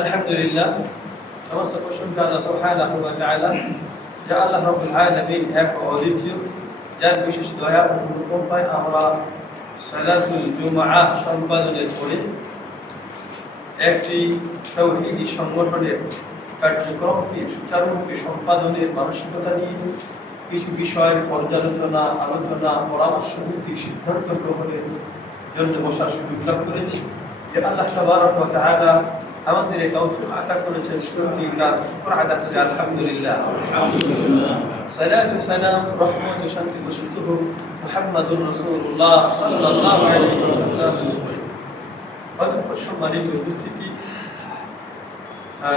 আলহামদুলিল্লাহ, সমস্ত প্রশংসা আল্লাহ সুবহানাহু এক অদ্বিতীয়, যার বিশেষ দয়া ও অনুকম্পায় আমরা সালাতুল জুমআ সম্পাদনের পরে একটি তৌহিদি সংগঠনের কার্যক্রমকে সুচারুরূপে সম্পাদনের মানসিকতা নিয়ে কিছু বিষয়ের পর্যালোচনা, আলোচনা, পরামর্শ ভিত্তিক সিদ্ধান্ত গ্রহণের জন্য বসার সুযোগ লাভ করেছি। যে আল্লাহ তাবারক আমাদের এই তৌফিক আতা করেছেন শুকরিয়া তার শুকর আদা করি আলহামদুলিল্লাহ। সালাতু সালাম রহমত ও শান্তি বর্ষিত হোক মুহাম্মাদুর রাসূলুল্লাহ সাল্লাল্লাহু আলাইহি ওয়াসাল্লাম। অতঃপর সম্মানিত উপস্থিতি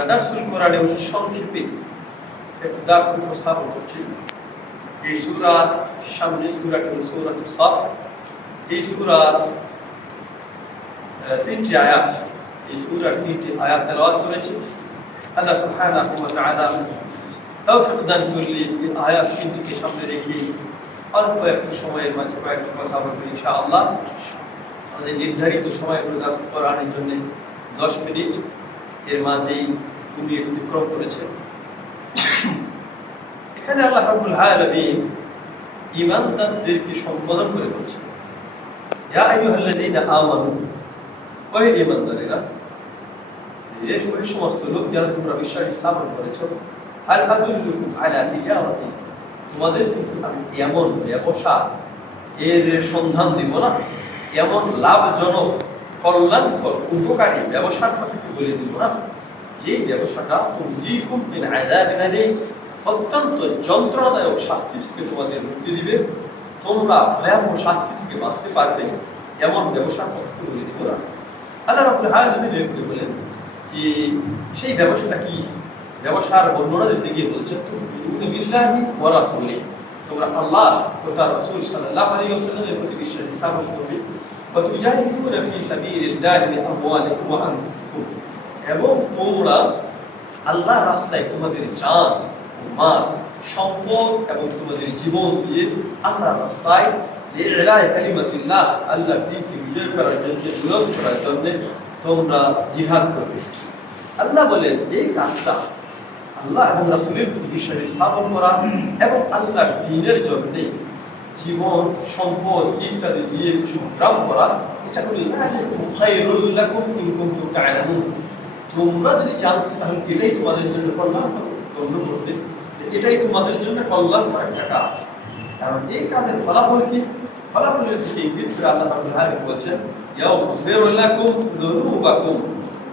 দার্সুল কোরআনে সংক্ষেপে একটু দার্স উপস্থাপন করছি। এই সূরার সামনে সূরাটি হলো সূরাতুস সাফ এই আহ, তিনটি আয়াত। এই সূরার তিনটি আয়াত তেলাওয়াত করেছি। আল্লাহ সুবহানাহু ওয়া তাআলা তৌফিক দান করলে এই আয়াত তিনটিকে সামনে রেখে অল্প একটু সময়ের মাঝে কয়েকটি কথা বলব ইনশাআল্লাহ। আমাদের নির্ধারিত সময় হলো দাস কোরআনের জন্য দশ মিনিট এর মাঝেই উনি অতিক্রম করেছে এখানে আল্লাহ রাব্বুল আলামিন ঈমানদারদেরকে সম্বোধন করে বলছেন, ইয়া আইয়ুহাল্লাযীনা আমানু ওই ঈমানদারেরা এই ওই সমস্ত লোক যারা তোমরা বিশ্বাস স্থাপন করেছ আদুল্লুকুম আলা তিজারাতি তোমাদের কিন্তু আমি এমন ব্যবসা এর সন্ধান দিব না। এমন লাভজনক, কল্যাণকর, উপকারী ব্যবসার কথা কি বলে দিব না? যে ব্যবসাটা তুমজিকুম মিন আযাবিন আলীম অত্যন্ত যন্ত্রণাদায়ক শাস্তি থেকে তোমাদের মুক্তি দিবে। তোমরা ভয়াবহ শাস্তি থেকে বাঁচতে পারবে, এমন ব্যবসার কথা বলে দিব না? আল্লাহ রাব্বুল আলামিন বলেন যে সেই ব্যবসাটা কি? ব্যবসার বর্ণনা দিতে গিয়ে বলছেন বিল্লাহি ওয়া রাসূলিহি তোমরা আল্লাহ ও তার রাসূল সাল্লাল্লাহু আলাইহি ওয়াসাল্লামের প্রতি বিশ্বাস স্থাপন করবে। ওয়া তুজাহিদুনা ফি সাবিলিল্লাহি বিআমওয়ালিকুম ওয়া আনফুসিকুম। এবং তোমরা আল্লাহর রাস্তায় তোমাদের জান, মাল, সম্পদ এবং তোমাদের জীবন দিয়ে আল্লাহর রাস্তায় লিইলাই কালিমাতিল্লাহ, আল্লাহর দিনকে বিজয় করার জন্য করার জন্য তোমরা জিহাদ করবে। আল্লাহ বলেন, এই কাজটা আল্লাহ এবং রাসূলের প্রতি স্থাপন করা এবং আল্লাহর দিনের জন্য জীবন, সম্পদ ইত্যাদি দিয়ে সংগ্রাম করা, এটা হলো তোমরা যদি জানতে তাহলে এটাই তোমাদের জন্য কল্যাণকর গণ্য করতে এটাই তোমাদের জন্য কল্যাণকর একটা কাজ। কারণ এই কাজের ফলাফল কি? ফলাফলের দিকে ইঙ্গিত করে আল্লাহ বলছেন ইয়াগফিরু লাকুম যুনুবাকুম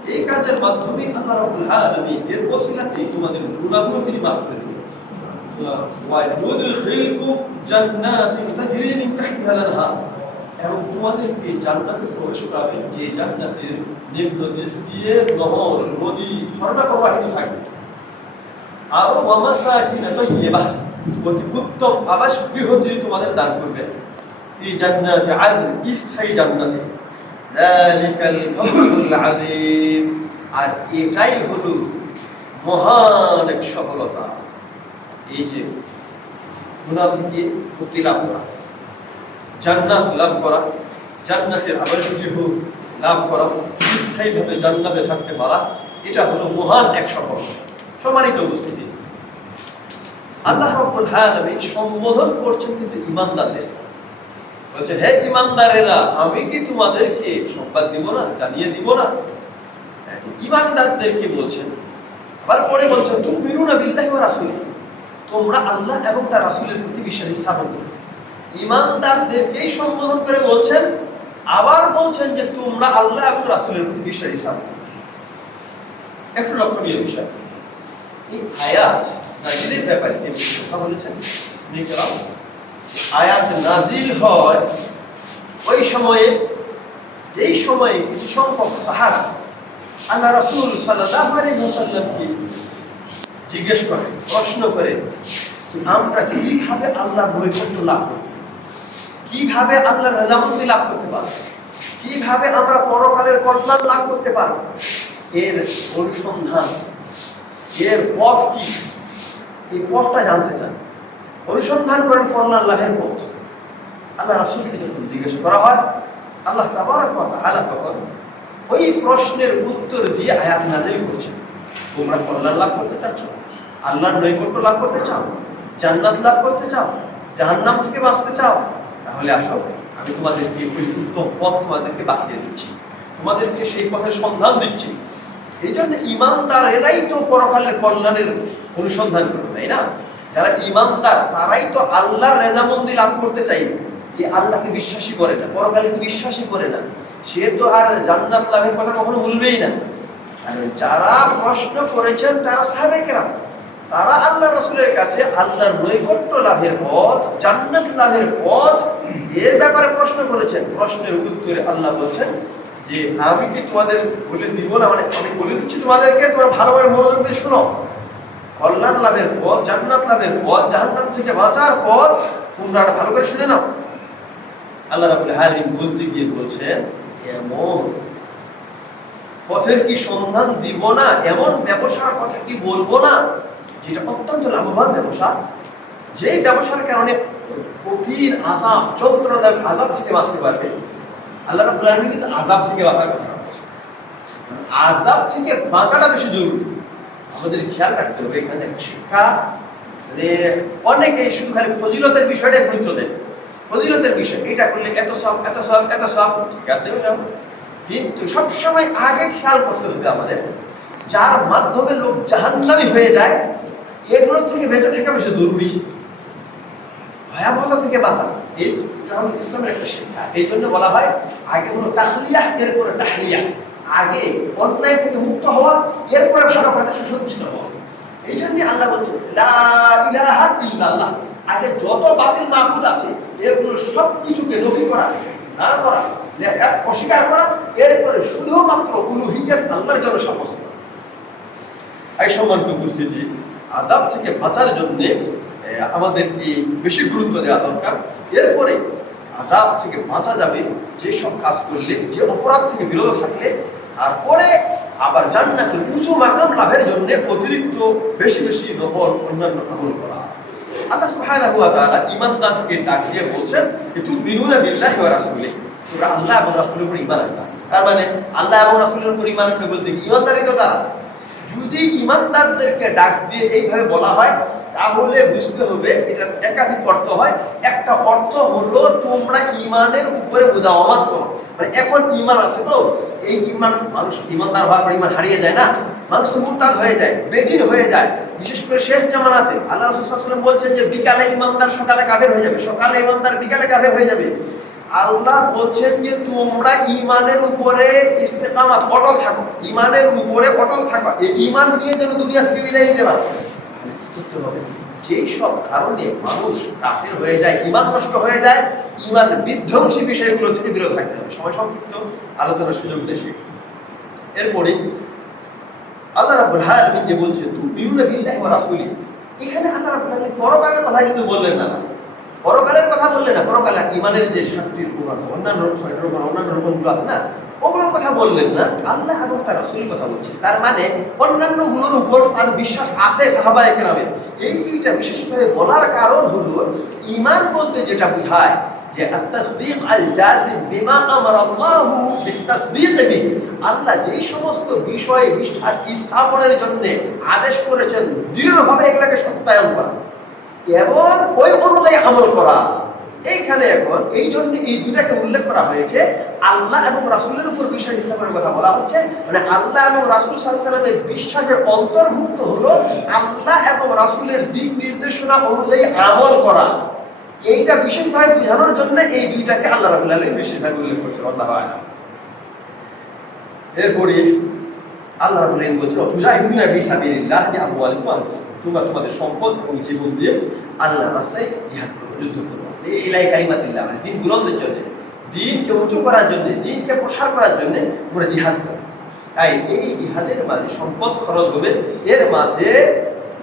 এই কাজের মাধ্যমে আল্লাহ রাব্বুল আলামিন এর ওসিলাতে তোমাদের গুনাহগুলো তিনি maaf করে দিবেন। ওয়া ইউদখিলকুম জান্নাতিন তাজরি মিন তাহতিহা আল-আনহার। এবং তোমাদেরকে জান্নাতে প্রবেশ করাবে, যে জান্নাতের নিম্ন দেশ দিয়ে নহর, নদী, ঝর্ণা প্রবাহিত থাকবে। আরও মামাসাকিনা তাইয়্যিবা অতি উত্তম আবাস গৃহ তিনি তোমাদের দান করবেন। এই জান্নাতে আদন স্থায়ী জান্নাতে। আর এটাই হলো মহান এক সফলতা। এই যে গুণা থেকে মুক্তি লাভ করা, জান্নাত লাভ করা, জান্নাতের আবাসগৃহ লাভ করা, স্থায়ীভাবে জান্নাতে থাকতে পারা, এটা হলো মহান এক সফলতা। সম্মানিত উপস্থিতি। আল্লাহ রব্বুল আলামিন সম্বোধন করছেন কিন্তু ইমানদারদের বলছেন, হে ইমানদারেরা, আমি কি তোমাদেরকে সংবাদ দিব না, জানিয়ে দিব না? ইমানদারদেরকে বলছেন, আবার পরে বলছেন তুমি মিরুনা বিল্লাহি ওয়া রাসূলিহি, তোমরা আল্লাহ এবং তার রাসূলের প্রতি বিশ্বাস স্থাপন করো। ইমানদারদেরকেই সম্বোধন করে বলছেন, আবার বলছেন যে, তোমরা আল্লাহ এবং রাসূলের প্রতি বিশ্বাস স্থাপন একটু লক্ষণীয় বিষয় এই আয়াত নাজিলের ব্যাপারে কথা বলেছেন? আয়াত নাজিল হয়, ওই সময়ে, এই সময়ে কিছু সংখ্যক সাহারা আল্লাহ রাসূল সাল্লাল্লাহু আলাইহি জিজ্ঞেস করে, প্রশ্ন করে আমরা কীভাবে আল্লাহর নৈকট্য লাভ করব? কীভাবে আল্লাহর রাজামতি লাভ করতে পারব? কীভাবে আমরা পরকালের কল্যাণ লাভ করতে পারব? এর অনুসন্ধান, এর পথ কি? এই পথটা জানতে চান। অনুসন্ধান করেন কল্যাণ লাভের পথ। আল্লাহ রাসূলকে যখন জিজ্ঞেস করা হয়, আল্লাহ তাবারক কথা তাআলা তখন ওই প্রশ্নের উত্তর দিয়ে আয়াত নাজিল করছে তোমরা কল্যাণ লাভ করতে চাচ্ছ? আল্লাহর নৈকট্য লাভ করতে চাও? জান্নাত লাভ করতে চাও? জাহান্নাম থেকে বাঁচতে চাও? তাহলে আসো, আমি তোমাদেরকে ওই উত্তম পথ তোমাদেরকে বাঁচিয়ে দিচ্ছি। তোমাদেরকে সেই পথের সন্ধান দিচ্ছি। এই জন্য ইমানদার এরাই তো পরকালের কল্যাণের অনুসন্ধান করবে, তাই না? যারা ইমানদার তারাই তো আল্লাহর রেজামন্দি লাভ করতে চাইবে যে আল্লাহকে বিশ্বাসী করে না পরকালকে বিশ্বাসী করে না। সে তো আর জান্নাত লাভের কথা কখনো বলবেই না। আর যারা প্রশ্ন করেছেন, তারা সাহাবেকেরাম তারা আল্লাহ রসুলের কাছে আল্লাহর নৈকট্য লাভের পথ, জান্নাত লাভের পথ, এর ব্যাপারে প্রশ্ন করেছেন। প্রশ্নের উত্তরে আল্লাহ বলছেন যে, আমি কি তোমাদের বলে দিব না? মানে আমি বলে দিচ্ছি তোমাদেরকে, তোমরা ভালোভাবে মনোযোগ দিয়ে শোনো। কল্যাণ লাভের পথ, জান্নাত লাভের পথ, জাহান্নাম থেকে বাঁচার পথ, তোমরা ভালো করে শুনে নাও। আল্লাহ রাবুল হালিম বলতে গিয়ে বলছেন, এমন পথের কি সন্ধান দিব না? এমন ব্যবসার কথা কি বলব না? যেটা অত্যন্ত লাভবান ব্যবসা। যেই ব্যবসার কারণে কঠিন আজাব যন্ত্রণাদায়ক আজাব থেকে বাঁচতে পারবে। আল্লাহ রাবুল আলমী কিন্তু আজাব থেকে বাঁচার কথা আজাব থেকে বাঁচাটা বেশি জরুরি। আমাদের খেয়াল রাখতে হবে এখানে শিক্ষা মানে অনেকে খালি ফজিলতের বিষয়টা গুরুত্ব দেয়। ফজিলতের বিষয়, এটা করলে এত সব এত সব এত সব, ঠিক আছে? ওটাও কিন্তু সবসময় আগে খেয়াল করতে হবে আমাদের, যার মাধ্যমে লোক জাহান্নামি হয়ে যায়, এগুলো থেকে বেঁচে থাকা বেশি জরুরি। ভয়াবহতা থেকে বাঁচা। এই ইসলামের একটা শিক্ষা। এই জন্য বলা হয়, আগে হলো তাহলিয়া, এরপরে তাহলিয়া। আগে অন্যায় থেকে মুক্ত হওয়া, এরপরে ভালো কাজে সুসজ্জিত হওয়া। এই জন্য আল্লাহ ইলাহা ইল্লাল্লাহ। আগে যত বাতিল মাহবুদ আছে, এগুলো সব কিছুকে নফি করা, না করা অস্বীকার করা, এরপরে শুধুমাত্র উলুহিয়াত আল্লাহর জন্য সাব্যস্ত করা। এই সম্মানিত উপস্থিতি আজাব থেকে বাঁচার জন্য আমাদেরকে বেশি গুরুত্ব দেওয়া দরকার। এরপরে আজাব থেকে বাঁচা যাবে যে সব কাজ করলে, যে অপরাধ থেকে বিরত থাকলে তারপরে আবার জান্নাতের উঁচু মাকাম লাভের জন্য অতিরিক্ত বেশি বেশি নবল অন্যান্য আমল করা। আল্লাহ সুবহানাহু ওয়া তাআলা ঈমানদারকে ডাকিয়ে বলছেন যে তুমিনুনা বিল্লাহি ওয়া রাসূলি তোমরা আল্লাহ এবং রাসূলের উপর ঈমান আনবা। তার মানে আল্লাহ এবং রাসূলের উপর ঈমান আনবে বলতে কি? ঈমানদারই তো তারা। যদি ঈমানদারদেরকে ডাক দিয়ে এইভাবে বলা হয়, তাহলে বুঝতে হবে এটা একাধিক অর্থ হয়। একটা অর্থ হলো তোমরা ইমানের উপরে মুদাওয়ামাত করো। মানে এখন ইমান আছে তো, এই ইমান মানুষ ইমানদার হওয়ার পর ইমান হারিয়ে যায় না। মানুষ তো মুরতাদ হয়ে যায়, বেদিন হয়ে যায়। বিশেষ করে শেষ জামানাতে আল্লাহ রসুলাম বলছেন যে বিকালে ইমানদার সকালে কাফের হয়ে যাবে। সকালে ইমানদার বিকালে কাফের হয়ে যাবে। আল্লাহ বলছেন যে তোমরা ইমানের উপরে ইস্তেকামাত, অটল থাকো। ইমানের উপরে অটল থাকো। এই ইমান নিয়ে যেন দুনিয়া থেকে বিদায় নিতে পারো। যেই সব কারণে মানুষ কাফের হয়ে যায় ইমান নষ্ট হয়ে যায় ইমান বিধ্বংসী বিষয়গুলো থেকে বিরত থাকতে হবে। সময় সংক্ষিপ্ত আলোচনার সুযোগ বেশি এরপরে আল্লাহ রাব্বুল আলামিন যে বলছে তুমিনুনা বিল্লাহি ওয়া রাসূলি। এখানে আল্লাহ রাব্বুল আলামিন পরকালের কথা কিন্তু বললেন না। পরকালের কথা বললেন না, পরকালে ইমানের যে সাতটি রকম আছে, অন্যান্য ছয়টি রকম অন্যান্য রকমগুলো আছে না, ওগুলোর কথা বললেন না। আল্লাহ এবং তার রাসূলের কথা বলছে। তার মানে অন্যান্যগুলোর উপর তার বিশ্বাস আছে সাহাবা একরামের এই দুইটা বিশেষভাবে বলার কারণ হলো ইমান বলতে যেটা বোঝায় যে আত্তাসদীক আল জাসিম বিমা আমারা আল্লাহু বিতাসদীক আল্লাহ যেই সমস্ত বিষয়ে বিশ্বাস স্থাপনের জন্য আদেশ করেছেন, দৃঢ়ভাবে এগুলাকে সত্যায়ন করা। এবং ওই অনুযায়ী আমল করা। এইখানে এখন এই জন্য এই দুইটাকে উল্লেখ করা হয়েছে, আল্লাহ এবং রাসুলের উপর বিশ্বাস স্থাপনের কথা বলা হচ্ছে। মানে আল্লাহ এবং রাসুল সাল্লামের বিশ্বাসের অন্তর্ভুক্ত হলো আল্লাহ এবং রাসুলের দিক নির্দেশনা অনুযায়ী আমল করা। এইটা বিশেষভাবে বোঝানোর জন্য এই দুইটাকে আল্লাহ রাবুল আলম বিশেষভাবে উল্লেখ করছেন, আল্লাহ এরপরে আল্লাহ রাবুল আলম বলছেন তুজাহিদুনা ফি সাবিলিল্লাহ বিআমওয়ালিকুম ওয়া আনফুসিকুম। তোমরা তোমাদের সম্পদ এবং জীবন দিয়ে আল্লাহর রাস্তায় জিহাদ করো, যুদ্ধ করো। এই ইলাই কালিমাতিল্লাহ মানে দিন বুলন্দের জন্য, দিনকে উঁচু করার জন্য, দিনকে প্রসার করার জন্য তোমরা জিহাদ করো। তাই এই জিহাদের মাঝে সম্পদ খরচ হবে, এর মাঝে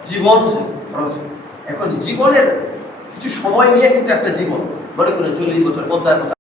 জীবন খরচ হবে। এখন জীবনের কিছু সময় নিয়ে কিন্তু একটা জীবন, মনে করেন চল্লিশ বছর, পঞ্চাশ বছর।